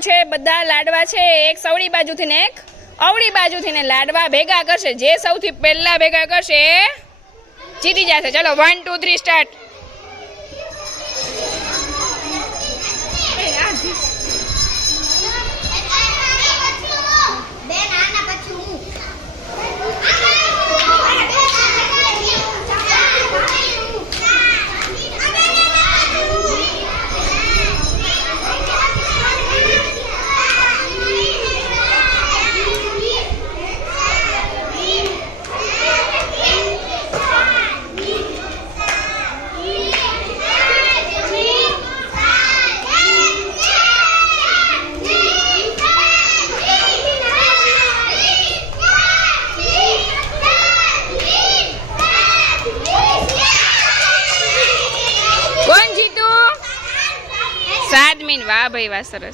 કરવાનું છે, બધા લાડવા છે એક સવડી બાજુથી ને એક અવળી બાજુથી ને લાડવા ભેગા કરશે. જે સૌથી પહેલા ભેગા કરશે જીતી જશે. ચલો 1 2 3 સ્ટાર્ટ. સાદમીન, વાહ ભાઈ વાહ, સરસ.